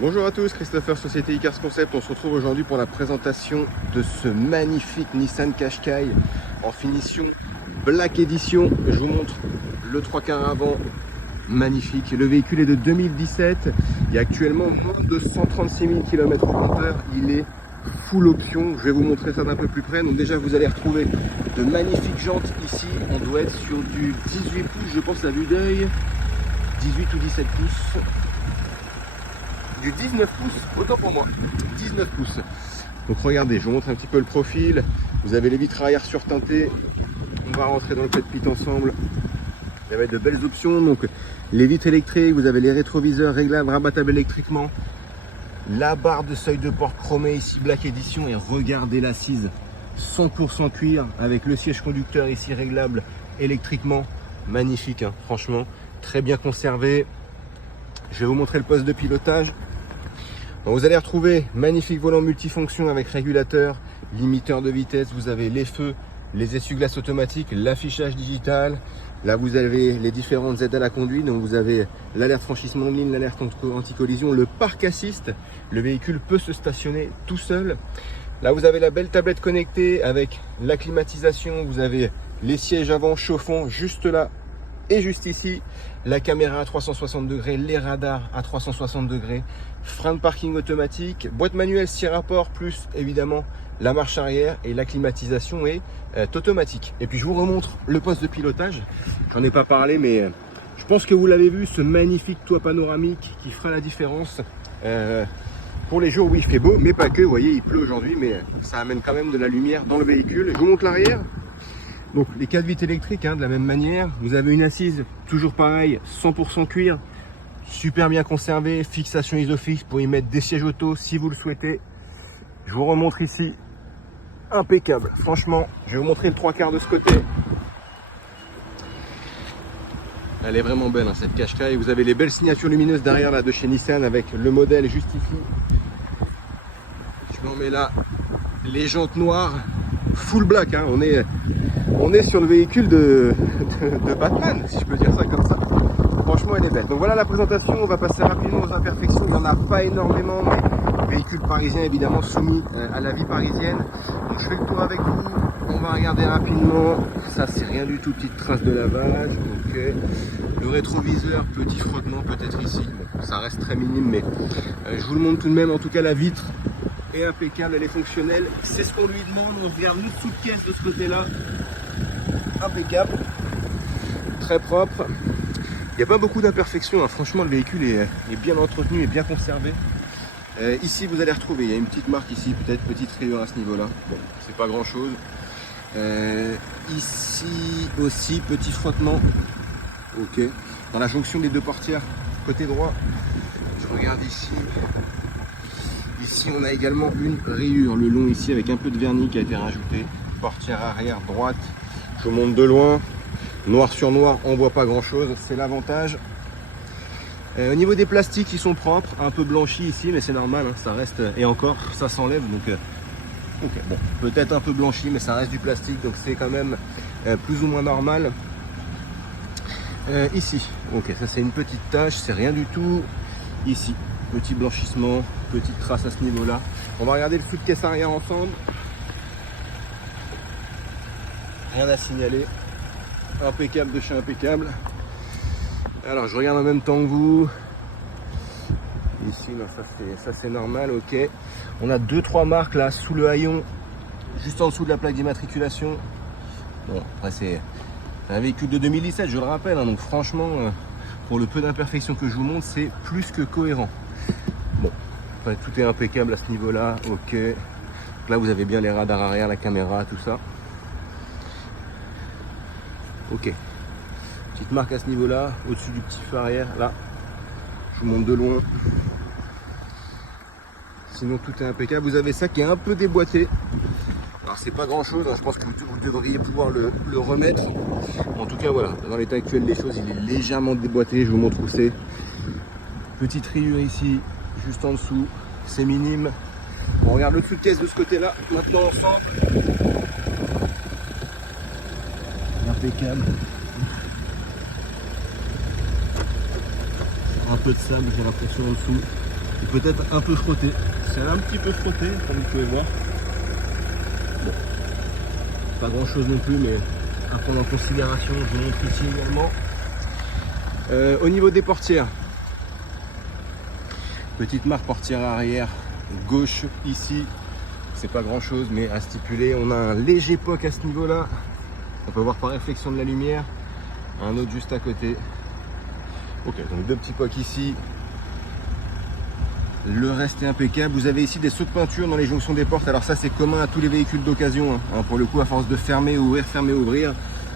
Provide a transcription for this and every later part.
Bonjour à tous, Christopher, Société Icars Concept. On se retrouve aujourd'hui pour la présentation de ce magnifique Nissan Qashqai en finition Black Edition. Je vous montre le 3/4 avant, magnifique. Le véhicule est de 2017. Il y a actuellement moins de 136 000 km au compteur. Il est full option. Je vais vous montrer ça d'un peu plus près. Donc déjà, vous allez retrouver de magnifiques jantes ici. On doit être sur du 18 pouces, je pense, à vue d'œil. 18 ou 17 pouces. Du 19 pouces, autant pour moi, 19 pouces. Donc regardez, je vous montre un petit peu le profil. Vous avez les vitres arrière surteintées. On va rentrer dans le cockpit ensemble. Vous avez de belles options. Donc les vitres électriques, vous avez les rétroviseurs réglables, rabattables électriquement. La barre de seuil de porte chromée ici, Black Edition. Et regardez l'assise, 100% cuir avec le siège conducteur ici réglable électriquement. Magnifique, hein, franchement, très bien conservé. Je vais vous montrer le poste de pilotage. Donc vous allez retrouver magnifique volant multifonction avec régulateur, limiteur de vitesse. Vous avez les feux, les essuie-glaces automatiques, l'affichage digital. Là vous avez les différentes aides à la conduite. Donc vous avez l'alerte franchissement de ligne, l'alerte anti-collision, le parc assist. Le véhicule peut se stationner tout seul. Là vous avez la belle tablette connectée avec la climatisation. Vous avez les sièges avant chauffants juste là et juste ici, la caméra à 360 degrés, les radars à 360 degrés, frein de parking automatique, boîte manuelle 6 rapports, plus évidemment la marche arrière, et la climatisation est automatique. Et puis je vous remontre le poste de pilotage. J'en ai pas parlé, mais je pense que vous l'avez vu, ce magnifique toit panoramique qui fera la différence pour les jours où il fait beau, mais pas que. Vous voyez, il pleut aujourd'hui, mais ça amène quand même de la lumière dans le véhicule. Je vous montre l'arrière. Donc les 4 vitres électriques, hein, de la même manière. Vous avez une assise, toujours pareil, 100% cuir, super bien conservée, fixation Isofix pour y mettre des sièges auto si vous le souhaitez. Je vous remontre ici, impeccable. Franchement, je vais vous montrer le 3/4 de ce côté. Elle est vraiment belle, hein, cette Qashqai. Vous avez les belles signatures lumineuses derrière là de chez Nissan avec le modèle juste ici. Je m'en mets là, les jantes noires, full black, hein. On est sur le véhicule de Batman, si je peux dire ça comme ça. Franchement, elle est belle. Donc voilà la présentation. On va passer rapidement aux imperfections. Il n'y en a pas énormément, mais véhicule parisien évidemment soumis à la vie parisienne. Donc je fais le tour avec vous. On va regarder rapidement. Ça, c'est rien du tout. Petite trace de lavage. Ok. Le rétroviseur, petit frottement peut-être ici. Bon, ça reste très minime, mais je vous le montre tout de même. En tout cas, la vitre est impeccable, elle est fonctionnelle. C'est ce qu'on lui demande. On regarde le sous de caisse de ce côté-là. Impeccable, très propre. Il n'y a pas beaucoup d'imperfections, hein. Franchement le véhicule est bien entretenu et bien conservé. Ici vous allez retrouver, il y a une petite marque ici, peut-être petite rayure à ce niveau là. Bon, c'est pas grand chose. Ici aussi petit frottement. Ok. Dans la jonction des deux portières côté droit, je regarde ici. Ici on a également une rayure le long ici avec un peu de vernis qui a été rajouté. Portière arrière droite. Je vous montre de loin, noir sur noir, on voit pas grand chose, c'est l'avantage. Au niveau des plastiques, ils sont propres, un peu blanchis ici, mais c'est normal, hein, ça reste, et encore, ça s'enlève, donc ok, bon, peut-être un peu blanchi, mais ça reste du plastique, donc c'est quand même plus ou moins normal. Ici, ok, ça c'est une petite tache, c'est rien du tout. Ici, petit blanchissement, petite trace à ce niveau-là. On va regarder le flux de caisse arrière ensemble. Rien à signaler, impeccable de chez impeccable. Alors je regarde en même temps que vous. Ici, non, ça c'est normal, ok. On a 2-3 marques là sous le haillon, juste en dessous de la plaque d'immatriculation. Bon, après c'est un véhicule de 2017, je le rappelle, hein, donc franchement, pour le peu d'imperfections que je vous montre, c'est plus que cohérent. Bon, après, tout est impeccable à ce niveau-là, ok. Donc là vous avez bien les radars arrière, la caméra, tout ça. Ok, petite marque à ce niveau là, au-dessus du petit feu arrière, là, je vous montre de loin. Sinon tout est impeccable, vous avez ça qui est un peu déboîté. Alors c'est pas grand chose, hein. Je pense que vous devriez pouvoir le remettre. En tout cas voilà, dans l'état actuel des choses, il est légèrement déboîté, je vous montre où c'est. Petite rayure ici, juste en dessous, c'est minime. On regarde le dessous de caisse de ce côté là, maintenant ensemble. Impeccable. Un peu de sable, j'ai l'impression en dessous. peut-être un peu frotté. C'est un petit peu frotté, comme vous pouvez voir. Bon, pas grand chose non plus, mais à prendre en considération, je vous montre ici également. Au niveau des portières, petite marque portière arrière gauche ici, c'est pas grand chose, mais à stipuler, on a un léger POC à ce niveau là, on peut voir par réflexion de la lumière, un autre juste à côté. Ok, donc deux petits POC ici, le reste est impeccable. Vous avez ici des sauts de peinture dans les jonctions des portes, alors ça c'est commun à tous les véhicules d'occasion, hein. Pour le coup, à force de fermer, ouvrir,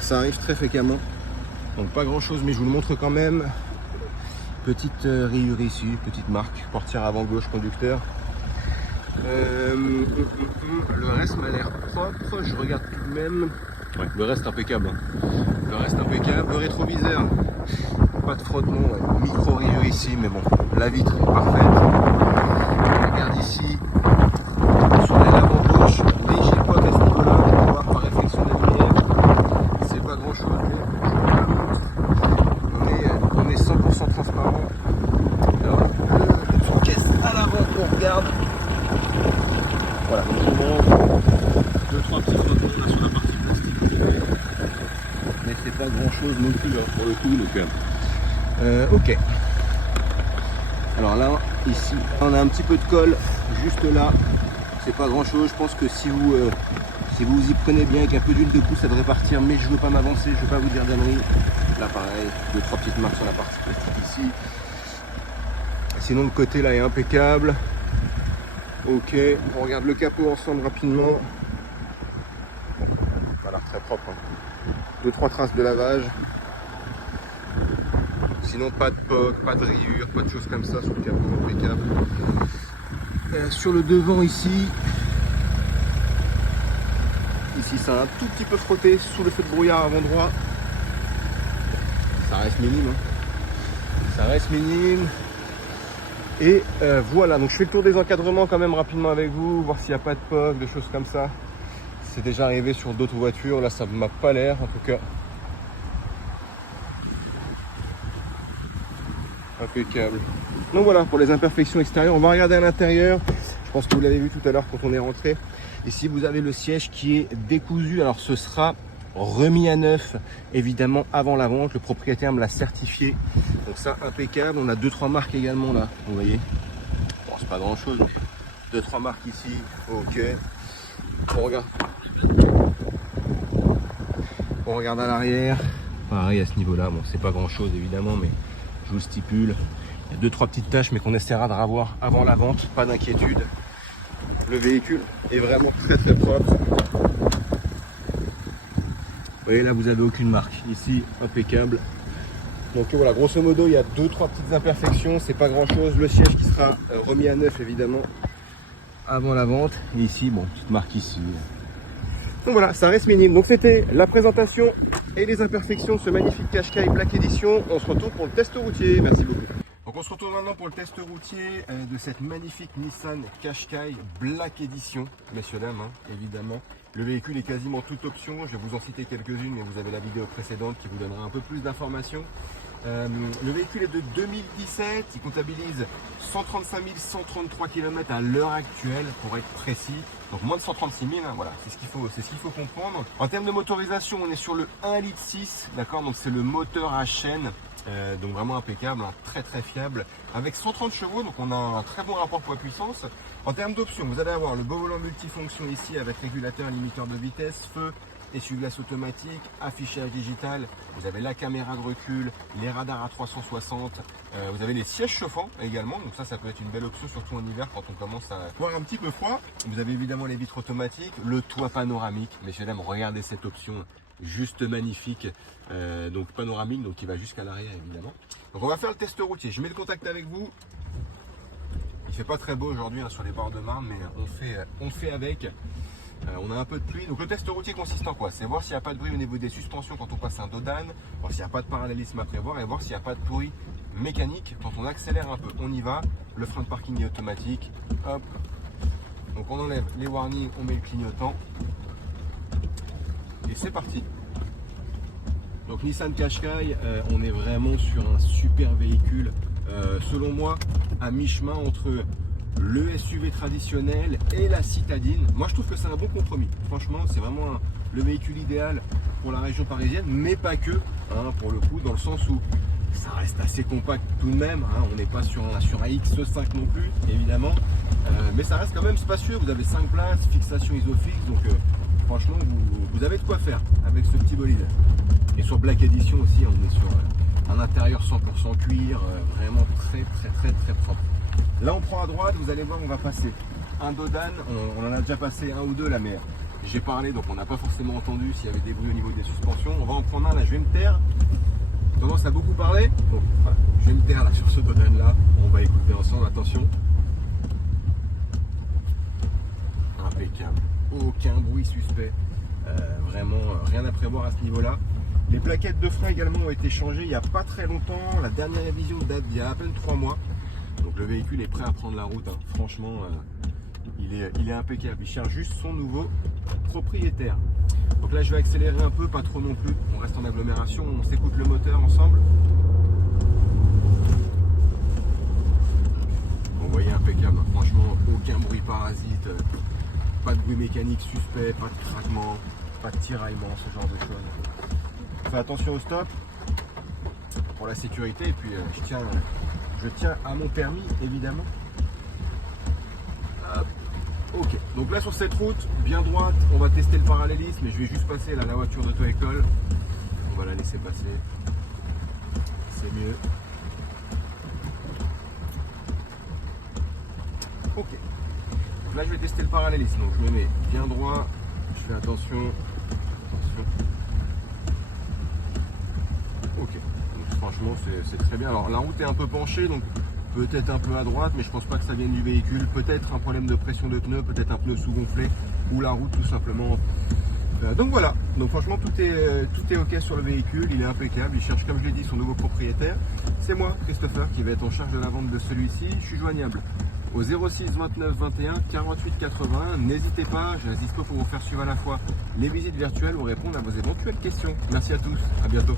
ça arrive très fréquemment. Donc pas grand chose, mais je vous le montre quand même. Petite rayure ici, petite marque, portière avant gauche, conducteur. Le reste m'a l'air propre, je regarde tout de même. Ouais, le reste impeccable. Le reste impeccable. Le rétroviseur, pas de frottement, ouais. Micro rayure ici, mais bon, la vitre est parfaite. On regarde ici, sur les laves en gauche, léger poids à ce niveau-là, on peut voir par réflexion de la lumière. C'est pas grand chose, mais on est 100% transparent. Alors, le caisse à l'avant qu'on regarde. Voilà, donc on montre 2-3 petits frottements là sur la partie plastique. Mais c'est pas grand chose non plus hein, pour le coup. Donc, ok. Alors là, ici, on a un petit peu de colle juste là. C'est pas grand chose. Je pense que si vous y prenez bien avec un peu d'huile de coude, ça devrait partir. Mais je veux pas m'avancer, je veux pas vous dire d'âneries. Là, pareil, 2-3 petites marques sur la partie plastique ici. Sinon, le côté là est impeccable. Ok, on regarde le capot ensemble rapidement. Ça a l'air très propre. 2-3 traces de lavage. Sinon, pas de POC, pas de rayures, pas de choses comme ça sur le capot, impeccable. Sur le devant ici, ça a un tout petit peu frotté sous le feu de brouillard avant droit. Ça reste minime. Hein. Ça reste minime. Et voilà, donc je fais le tour des encadrements quand même rapidement avec vous, voir s'il n'y a pas de POC, des choses comme ça. C'est déjà arrivé sur d'autres voitures, là ça ne m'a pas l'air en tout cas. Impeccable. Donc voilà pour les imperfections extérieures, on va regarder à l'intérieur. Je pense que vous l'avez vu tout à l'heure quand on est rentré. Ici vous avez le siège qui est décousu, alors ce sera remis à neuf évidemment avant la vente, le propriétaire me l'a certifié, donc ça impeccable. On a 2-3 marques également là, vous voyez, bon c'est pas grand chose mais 2-3 marques ici. Ok, on regarde à l'arrière, pareil à ce niveau là, bon c'est pas grand chose évidemment mais je vous stipule, il y a 2-3 petites taches mais qu'on essaiera de revoir avant la vente, pas d'inquiétude. Le véhicule est vraiment très propre. Vous voyez là vous avez aucune marque, ici impeccable. Donc voilà, grosso modo il y a 2-3 petites imperfections, c'est pas grand chose. Le siège qui sera remis à neuf évidemment avant la vente. Et ici, bon, petite marque ici. Donc voilà, ça reste minime. Donc c'était la présentation et les imperfections de ce magnifique Qashqai Black Edition. On se retrouve pour le test routier. Merci beaucoup. Donc on se retrouve maintenant pour le test routier de cette magnifique Nissan Qashqai Black Edition, messieurs dames, hein, évidemment. Le véhicule est quasiment toute option, je vais vous en citer quelques-unes, mais vous avez la vidéo précédente qui vous donnera un peu plus d'informations. Le véhicule est de 2017, il comptabilise 135 133 km à l'heure actuelle pour être précis, donc moins de 136 000, hein, voilà, c'est ce qu'il faut comprendre. En termes de motorisation, on est sur le 1,6 litre, d'accord, donc c'est le moteur à chaîne. Donc vraiment impeccable, hein, très fiable, avec 130 chevaux, donc on a un très bon rapport poids-puissance. En termes d'options, vous allez avoir le beau volant multifonction ici avec régulateur, limiteur de vitesse, feu, essuie-glace automatique, affichage digital, vous avez la caméra de recul, les radars à 360, vous avez les sièges chauffants également, donc ça peut être une belle option, surtout en hiver quand on commence à avoir un petit peu froid. Vous avez évidemment les vitres automatiques, le toit panoramique, messieurs dames, regardez cette option. Juste magnifique, donc panoramique, donc qui va jusqu'à l'arrière évidemment. Donc on va faire le test routier, je mets le contact avec vous. Il fait pas très beau aujourd'hui hein, sur les bords de Marne, mais on fait avec. On a un peu de pluie, donc le test routier consiste en quoi? C'est voir s'il n'y a pas de bruit au niveau des suspensions quand on passe un dodan, voir s'il n'y a pas de parallélisme à prévoir et voir s'il n'y a pas de bruit mécanique quand on accélère un peu. On y va, le frein de parking est automatique, hop, donc on enlève les warnings, on met le clignotant. Et c'est parti. Donc Nissan Qashqai, on est vraiment sur un super véhicule selon moi, à mi-chemin entre le SUV traditionnel et la citadine. Moi, je trouve que c'est un bon compromis. Franchement, c'est vraiment le véhicule idéal pour la région parisienne, mais pas que, hein, pour le coup, dans le sens où ça reste assez compact tout de même. Hein, on n'est pas sur un X5 non plus, évidemment, mais ça reste quand même spacieux. Vous avez 5 places, fixation isofix, donc franchement, vous avez de quoi faire avec ce petit bolide. Et sur Black Edition aussi, on est sur un intérieur 100% cuir, vraiment très propre. Là, on prend à droite, vous allez voir, on va passer un Dodan. On en a déjà passé un ou deux là, mais j'ai parlé, donc on n'a pas forcément entendu s'il y avait des bruits au niveau des suspensions. On va en prendre un là, je vais me taire. J'ai tendance à beaucoup parler, donc voilà, je vais me taire là sur ce Dodan là. On va écouter ensemble, attention. Impeccable, aucun bruit suspect, vraiment rien à prévoir à ce niveau là. Les plaquettes de frein également ont été changées il n'y a pas très longtemps. La dernière révision date d'il y a à peine 3 mois. Donc le véhicule est prêt à prendre la route, hein. Franchement, il est impeccable. Il cherche juste son nouveau propriétaire. Donc là, je vais accélérer un peu, pas trop non plus. On reste en agglomération, on s'écoute le moteur ensemble. Vous voyez, impeccable. Franchement, aucun bruit parasite, pas de bruit mécanique suspect, pas de craquement, pas de tiraillement, ce genre de choses. Fais attention au stop pour la sécurité. Et puis, je tiens à mon permis, évidemment. Ok, donc là sur cette route, bien droite, on va tester le parallélisme, mais je vais juste passer là la voiture d'auto-école. On va la laisser passer. C'est mieux. Ok. Donc là je vais tester le parallélisme. Donc je me mets bien droit, je fais attention. Ok. Donc franchement c'est très bien. Alors la route est un peu penchée, donc peut-être un peu à droite, mais je pense pas que ça vienne du véhicule. Peut-être un problème de pression de pneu, peut-être un pneu sous-gonflé, ou la route tout simplement. Donc voilà, donc franchement tout est ok sur le véhicule, il est impeccable, il cherche comme je l'ai dit son nouveau propriétaire. C'est moi, Christopher, qui va être en charge de la vente de celui-ci. Je suis joignable au 06 29 21 48 81. N'hésitez pas, je reste dispo pour vous faire suivre à la fois les visites virtuelles ou répondre à vos éventuelles questions. Merci à tous, à bientôt.